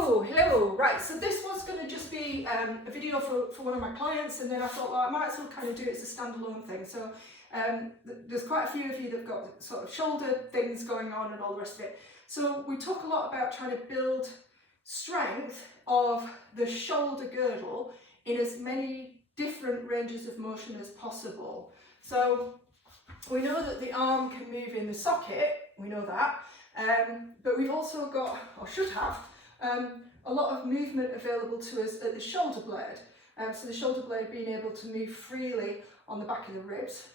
Hello. Right, so this was going to just be a video for one of my clients, and then I thought, well, I might as well kind of do it as a standalone thing. So there's quite a few of you that've got sort of shoulder things going on and all the rest of it. So we talk a lot about trying to build strength of the shoulder girdle in as many different ranges of motion as possible. So we know that the arm can move in the socket, we know that, but we've also got, or should have, a lot of movement available to us at the shoulder blade. So the shoulder blade being able to move freely on the back of the ribs.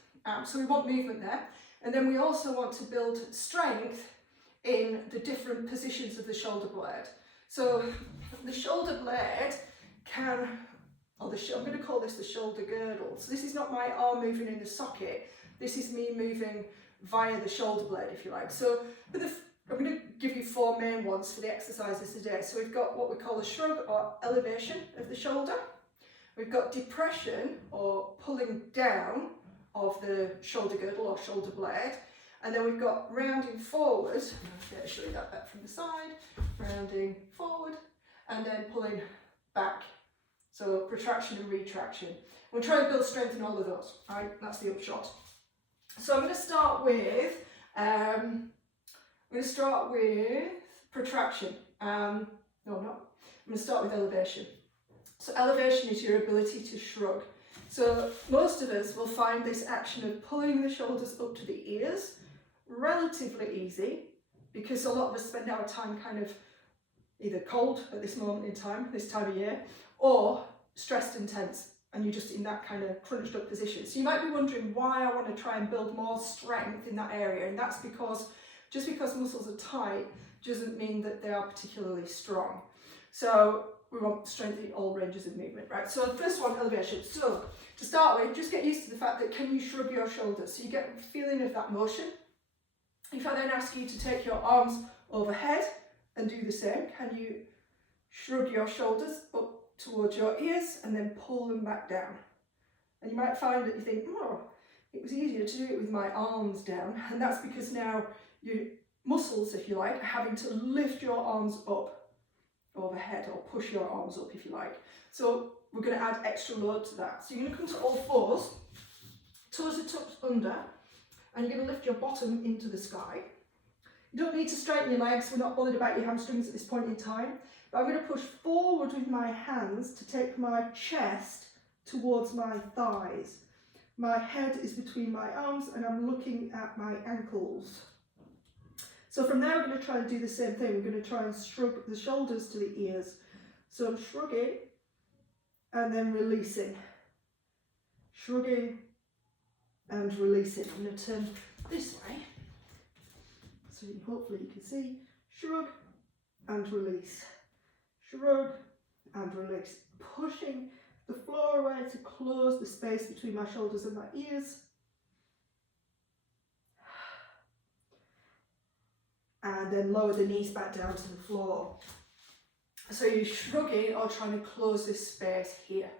So we want movement there. And then we also want to build strength in the different positions of the shoulder blade. So the shoulder blade can, I'm going to call this the shoulder girdle. So this is not my arm moving in the socket. This is me moving via the shoulder blade, if you like. So I'm going to give you 4 main ones for the exercises today. So we've got what we call a shrug or elevation of the shoulder. We've got depression or pulling down of the shoulder girdle or shoulder blade. And then we've got rounding forward. I'll show you that back from the side. Rounding forward and then pulling back. So protraction and retraction. We'll try and build strength in all of those. All right, that's the upshot. So I'm going to start with protraction. I'm going to start with elevation. So elevation is your ability to shrug. So most of us will find this action of pulling the shoulders up to the ears relatively easy, because a lot of us spend our time kind of either cold at this moment in time, this time of year, or stressed and tense, and you're just in that kind of crunched up position. So you might be wondering why I want to try and build more strength in that area, and that's because just because muscles are tight doesn't mean that they are particularly strong. So we want strength in all ranges of movement, right? So the first one, elevation. So to start with, just get used to the fact that can you shrug your shoulders? So you get a feeling of that motion. If I then ask you to take your arms overhead and do the same, can you shrug your shoulders up towards your ears and then pull them back down? And you might find that you think, oh, it was easier to do it with my arms down. And that's because now your muscles, if you like, are having to lift your arms up overhead, or push your arms up, if you like. So we're going to add extra load to that. So you're going to come to all fours, toes are tucked under, and you're going to lift your bottom into the sky. You don't need to straighten your legs, we're not bothered about your hamstrings at this point in time, but I'm going to push forward with my hands to take my chest towards my thighs. My head is between my arms and I'm looking at my ankles. So from there we're going to try and do the same thing. We're going to try and shrug the shoulders to the ears. So I'm shrugging and then releasing. Shrugging and releasing. I'm going to turn this way so hopefully you can see. Shrug and release. Shrug and release. Pushing the floor away to close the space between my shoulders and my ears. And then lower the knees back down to the floor. So you're shrugging or trying to close this space here.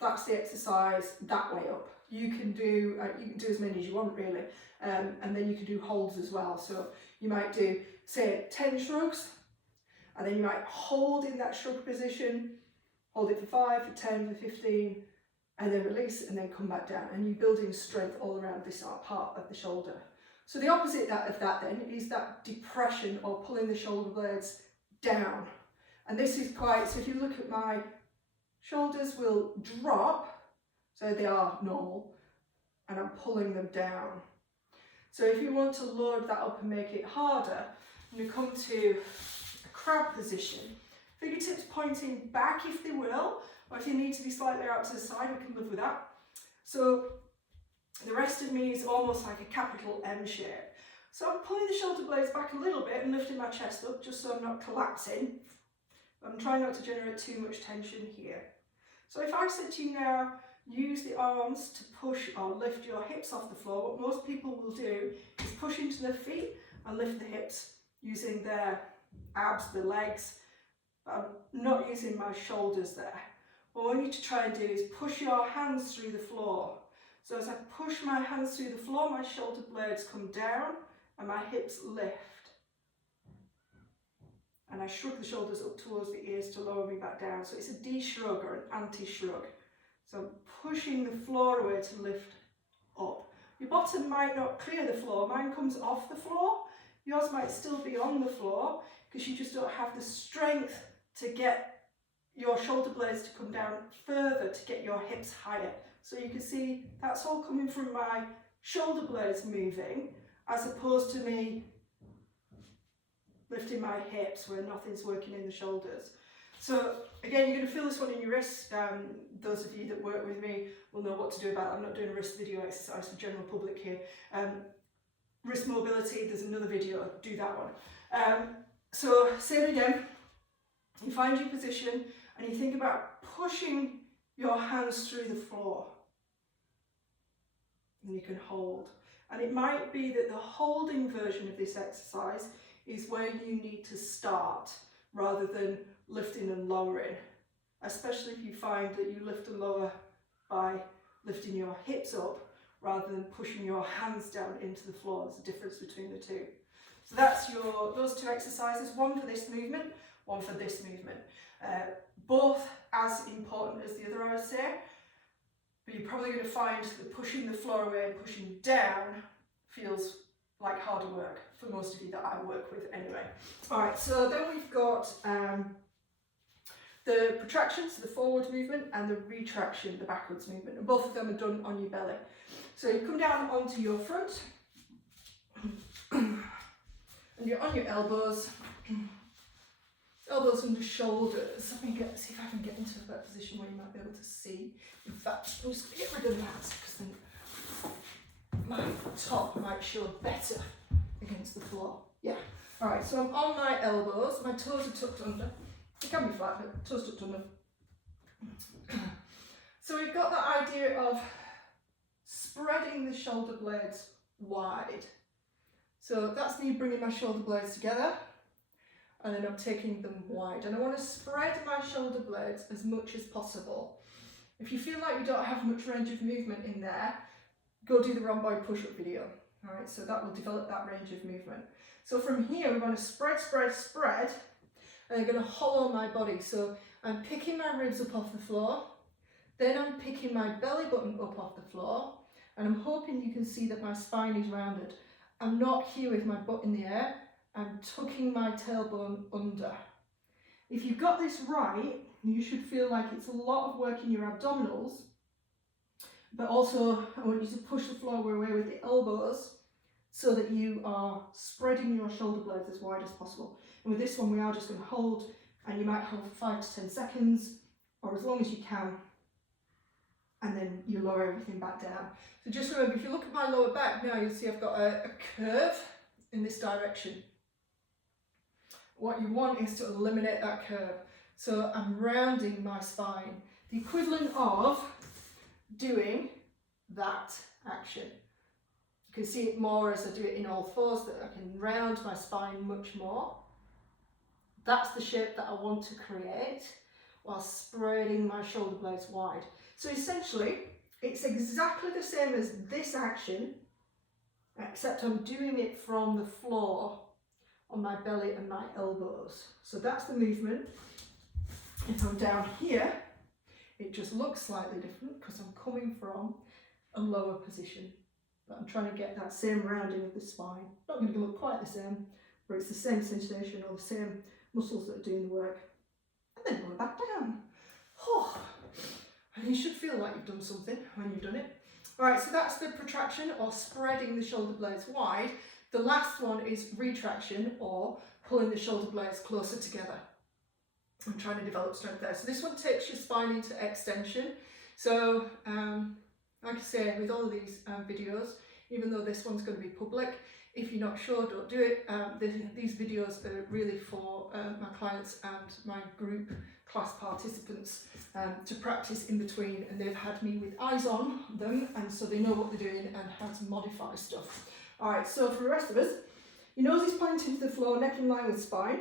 That's the exercise that way up. You can do as many as you want really, and then you can do holds as well. So you might do, say, 10 shrugs, and then you might hold in that shrug position, hold it for 5, for 10, for 15, and then release, and then come back down. And you're building strength all around this part of the shoulder. So the opposite of that then is that depression or pulling the shoulder blades down. And this is quite, so if you look at my shoulders will drop, so they are normal, and I'm pulling them down. So if you want to load that up and make it harder, I'm going to come to a crab position. Fingertips pointing back if they will, or if you need to be slightly out to the side, we can live with that. So the rest of me is almost like a capital M shape. So I'm pulling the shoulder blades back a little bit and lifting my chest up just so I'm not collapsing. I'm trying not to generate too much tension here. So if I said to you now, use the arms to push or lift your hips off the floor, what most people will do is push into their feet and lift the hips using their abs, the legs. But I'm not using my shoulders there. What I want you to try and do is push your hands through the floor. So as I push my hands through the floor, my shoulder blades come down and my hips lift. And I shrug the shoulders up towards the ears to lower me back down. So it's a de-shrug or an anti-shrug. So I'm pushing the floor away to lift up. Your bottom might not clear the floor. Mine comes off the floor. Yours might still be on the floor because you just don't have the strength to get your shoulder blades to come down further to get your hips higher. So you can see that's all coming from my shoulder blades moving as opposed to me lifting my hips where nothing's working in the shoulders. So again, you're going to feel this one in your wrists. Those of you that work with me will know what to do about it. I'm not doing a wrist video exercise for general public here. Wrist mobility, there's another video, do that one. So same again, you find your position and you think about pushing your hands through the floor. And you can hold. And it might be that the holding version of this exercise is where you need to start rather than lifting and lowering, especially if you find that you lift and lower by lifting your hips up rather than pushing your hands down into the floor. There's a difference between the two. So that's those two exercises, one for this movement, one for this movement. Both as important as the other, I would say, but you're probably going to find that pushing the floor away and pushing down feels like harder work for most of you that I work with anyway. All right, so then we've got the protraction, so the forward movement, and the retraction, the backwards movement, and both of them are done on your belly. So you come down onto your front, and you're on your elbows, elbows under shoulders. Let me see if I can get into that position where you might be able to see. In fact, I'm just going to get rid of that because then my top might show better against the floor. Yeah. All right, so I'm on my elbows, my toes are tucked under. It can be flat, but toes tucked under. So we've got the idea of spreading the shoulder blades wide. So that's me bringing my shoulder blades together, and then I'm taking them wide. And I want to spread my shoulder blades as much as possible. If you feel like you don't have much range of movement in there, go do the rhomboid push-up video. All right, so that will develop that range of movement. So from here, we're going to spread, spread, spread, and I'm going to hollow my body. So I'm picking my ribs up off the floor, then I'm picking my belly button up off the floor, and I'm hoping you can see that my spine is rounded. I'm not here with my butt in the air, I'm tucking my tailbone under. If you've got this right, you should feel like it's a lot of work in your abdominals, but also I want you to push the floor away with the elbows so that you are spreading your shoulder blades as wide as possible. And with this one, we are just going to hold, and you might hold for 5 to 10 seconds, or as long as you can, and then you lower everything back down. So just remember, if you look at my lower back now, you'll see I've got a curve in this direction. What you want is to eliminate that curve. So I'm rounding my spine, the equivalent of doing that action. You can see it more as I do it in all fours, that I can round my spine much more. That's the shape that I want to create while spreading my shoulder blades wide. So essentially, it's exactly the same as this action, except I'm doing it from the floor on my belly and my elbows. So that's the movement. If I'm down here, it just looks slightly different because I'm coming from a lower position. But I'm trying to get that same rounding of the spine. Not going to look quite the same, but it's the same sensation or the same muscles that are doing the work. And then lower back down. Oh. And you should feel like you've done something when you've done it. All right, so that's the protraction or spreading the shoulder blades wide. The last one is retraction or pulling the shoulder blades closer together. I'm trying to develop strength there. So this one takes your spine into extension. So like I say, with all of these videos, even though this one's going to be public, if you're not sure, don't do it. These videos are really for my clients and my group class participants to practice in between, and they've had me with eyes on them, and so they know what they're doing and how to modify stuff. All right, so for the rest of us, your nose is pointing to the floor, neck in line with spine.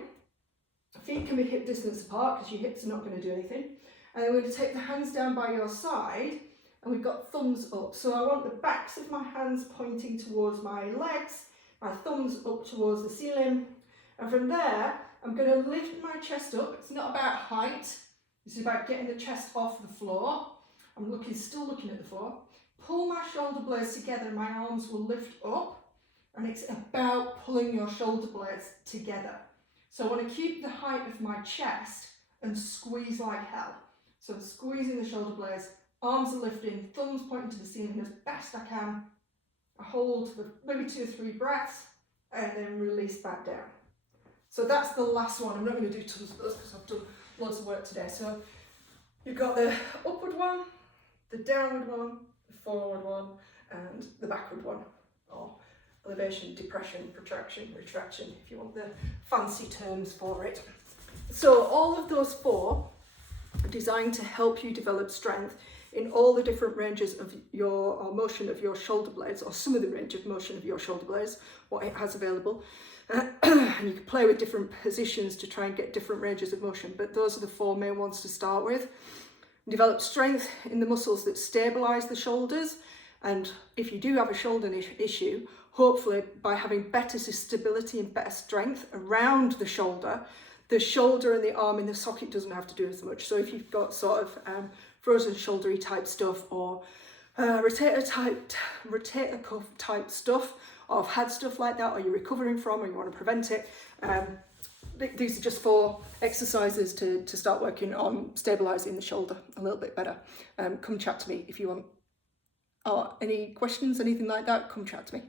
Feet can be hip distance apart because your hips are not going to do anything. And then we're going to take the hands down by your side, and we've got thumbs up. So I want the backs of my hands pointing towards my legs, my thumbs up towards the ceiling, and from there I'm going to lift my chest up. It's not about height. It's about getting the chest off the floor. I'm still looking at the floor. Pull my shoulder blades together, my arms will lift up, and it's about pulling your shoulder blades together. So I want to keep the height of my chest and squeeze like hell. So I'm squeezing the shoulder blades, arms are lifting, thumbs pointing to the ceiling as best I can. I hold for maybe 2 or 3 breaths and then release back down. So that's the last one. I'm not going to do tons of those because I've done loads of work today. So you've got the upward one, the downward one, the forward one, and the backward one, or elevation, depression, protraction, retraction, if you want the fancy terms for it. So all of those 4 are designed to help you develop strength in all the different ranges of motion of your shoulder blades, or some of the range of motion of your shoulder blades, what it has available. And you can play with different positions to try and get different ranges of motion, but those are the 4 main ones to start with. Develop strength in the muscles that stabilize the shoulders, and if you do have a shoulder issue, hopefully by having better stability and better strength around the shoulder and the arm in the socket doesn't have to do as much. So if you've got sort of frozen shouldery type stuff, or rotator cuff type stuff, or have had stuff like that, or you're recovering from, or you want to prevent it, these are just 4 exercises to start working on stabilising the shoulder a little bit better. Come chat to me if you want. Or any questions, anything like that, come chat to me.